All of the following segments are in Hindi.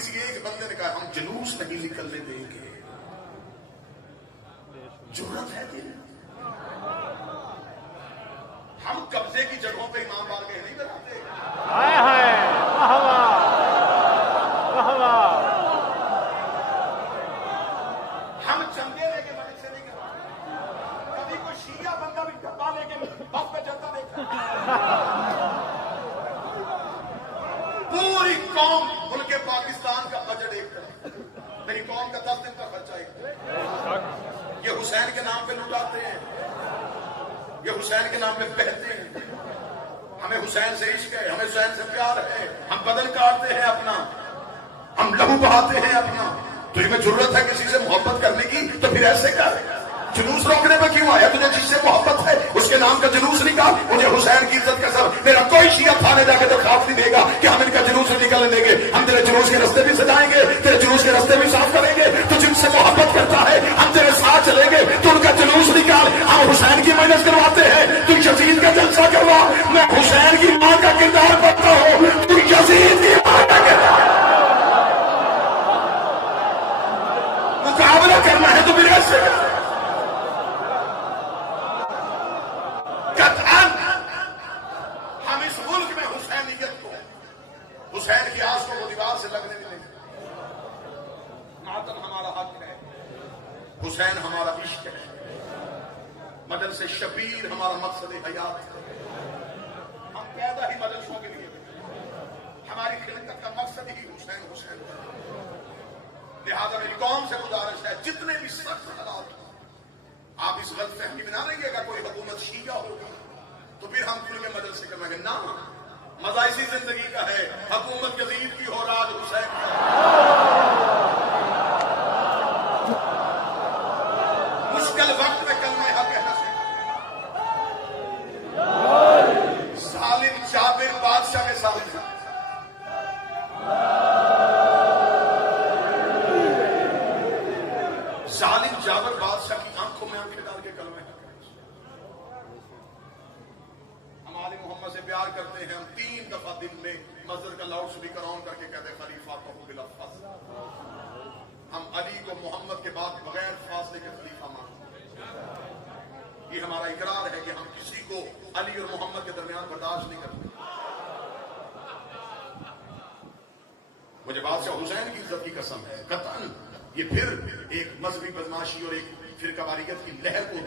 किसी एक बंदे ने कहा हम जुलूस नहीं निकलने देंगे, जुर्रत है दिल। हम कब्जे की जगहों पे इमाम बार के नहीं बनाते। हाय हाय, वाह वाह, वाह वाह। हम चंदे लेके मदद से नहीं करते। कभी कोई शिया बंदा भी डब्बा लेके बस पे चलता देखा। पूरी कौम मुल्क पाकिस्तान का बजट एक तरफ, मेरी कौम का 10 दिन का खर्चा एक तरफ। ये हुसैन के नाम पे लुटाते हैं, ये हुसैन के नाम पे बहते हैं। हमें हुसैन से इश्क है, हमें हुसैन से प्यार है, हम बदन काटते हैं अपना, हम लहू बहाते हैं अपना। तुझे में जरूरत है किसी से मोहब्बत करने की तो फिर ऐसे कर। जुलूस रोकने में क्यों आया? तुझे जिससे मोहब्बत है उसके नाम का जुलूस निकाल। मुझे हुसैन की इज्जत का सब, मेरा कोई शिया थाने जाके तो खाफ नहीं देगा कि हम इनका जुलूस निकालने देंगे। हम तेरे जुलूस के रास्ते भी सजाएंगे, तेरे जुलूस के रास्ते भी साफ करेंगे। तो जिनसे मोहब्बत करता है हम तेरे साथ चलेंगे, तो उनका जुलूस निकाल। हम हुसैन की मेहनत करवाते हैं, तू यजीद का जलसा करवा। मैं हुसैन की मां का किरदार करता हूं, तू यजीद की मां का किरदार। मुकाबला करना है तो मेरे ऐसे हम इस मुल्क में हुसैनियत को, हुसैन की आंसू को दीवार से लगने मिलेंगे। मातम हमारा हक है, हुसैन हमारा इश्क है, मदद से शबीर हमारा मकसद हयात है। हम पैदा ही मदरसों के लिए, हमारी खिलकत का मकसद ही हुसैन हुसैन है। लिहाजा मेरी कौम से गुजारिश है, जितने भी सख्त हालात आप इस गलतफहमी में ना रहिएगा कोई हुकूमत शिया होगी तो फिर हम खुल के मदरसे करवाएंगे ना। मजा इसी जिंदगी का है, हुकूमत यजीद की हो, राज हुसैन की। मुश्किल वक्त में कलमे हक कहना सीखो। सालिम जाबिर बादशाह के सालिम है। सालिम जाबिर बादशाह की आंखों में आंखें डाल के कलमे हक। हमारे मोहम्मद से प्यार करते हैं, हम 3 दफा दिन में मस्जिद का लाउड स्पीकर ऑन करके कहते हैं खलीफा को बिलफज। हम अली को मोहम्मद के बाद बगैर फासले के खलीफा मानते हैं। ये हमारा इकरार है कि हम किसी को अली और मोहम्मद के दरमियान बर्दाश्त नहीं करते। मुझे बादशाह हुसैन की इज्जत की कसम है, कतन ये फिर एक मजहबी बदमाशी और एक फिरकावारियत की लहर को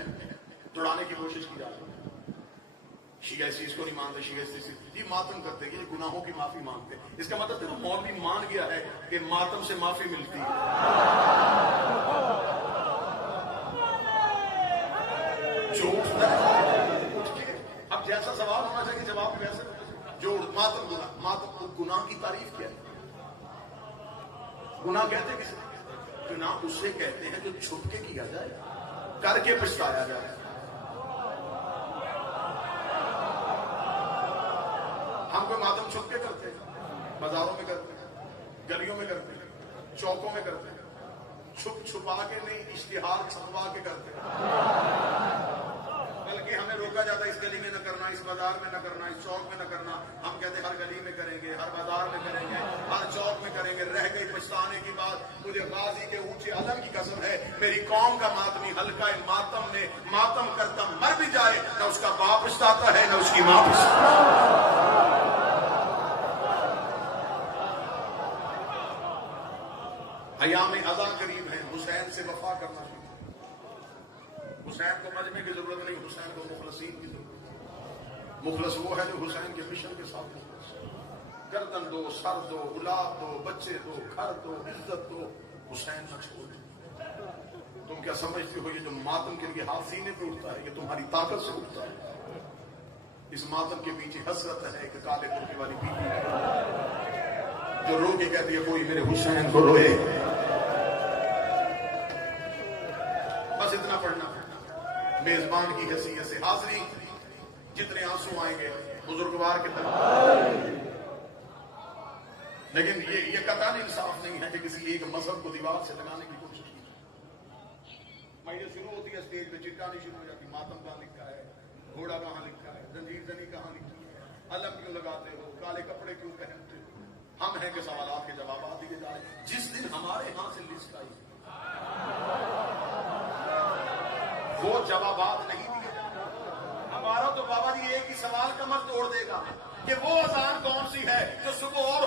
दौड़ाने की कोशिश की जा रही है। शिया इस चीज को नहीं मानते, शिया इस चीज ये मातम करते हैं, ये गुनाहों की माफी मांगते हैं। इसका मतलब देखो मौलवी मान गया है कि मातम से माफी मिलती है। जो उठता है उठ के, अब जैसा सवाल होना चाहिए जवाब भी वैसे। जो मातम गुनाह की तारीफ क्या है? गुनाह कहते किसे? गुनाह उससे कहते हैं जो छुप के किया जाए, करके पछताया जाए। हम कोई मातम छुप के करते हैं, बाजारों में करते हैं, गलियों में करते हैं, चौकों में करते हैं, छुप छुपा के नहीं, इश्तिहार छपवा के करते हैं। बल्कि हमें रोका जाता है इस गली में न करना, इस बाजार में न करना, इस चौक में न करना। हम कहते हर गली में करेंगे, हर बाजार में करेंगे, हर चौक में करेंगे। रह गई पछताने की बात। मुझे गाजी के ऊंचे अलम की कसम है, मेरी कौम का मातमी हल्का मातम में मातम करता मर भी जाए न उसका बाप पछताता है न उसकी मां पछताती। अयाम अज़ा करीब है, हुसैन से वफा करना चाहिए। हुसैन को मजमे की जरूरत नहीं, हुसैन को मुखलसीन की जरूरत है। मुखलस वो है जो हुसैन के मिशन के साथ मुखलस। गर्दन दो, सर दो, औलाद दो, बच्चे दो, घर दो, इज्जत दो, हुसैन न छोड़। तुम क्या समझते हो ये जो मातम के लिए हाथ सीने पे उठता है ये तुम्हारी ताकत से उठता है? इस मातम के पीछे हसरत है कि काले कुर्ते वाली बीवी जो रो के कहती है कोई मेरे हुसैन को रोए। बस इतना पढ़ना मेजबान की हैसियत से। हाजरी जितने आंसू आएंगे बुजुर्गवार के तरफ, लेकिन ये कतई इंसाफ नहीं है कि किसी एक मजहब को दीवार से लगाने की कोशिश की। महीने शुरू होती है स्टेज पे चिट्टानी शुरू हो जाती, मातम कहां लिखा है, घोड़ा कहां लिखा है, जंजीर जनी कहां लिखी है, अलम क्यों लगाते हो, काले कपड़े क्यों पहनते हो। हम हैं कि सवालात के जवाब दिए जाए। सिखाई, वो जवाबात नहीं दिए जाते। हमारा तो बाबा जी एक ही सवाल कमर तोड़ देगा कि वो अजान कौन सी है जो सुबह और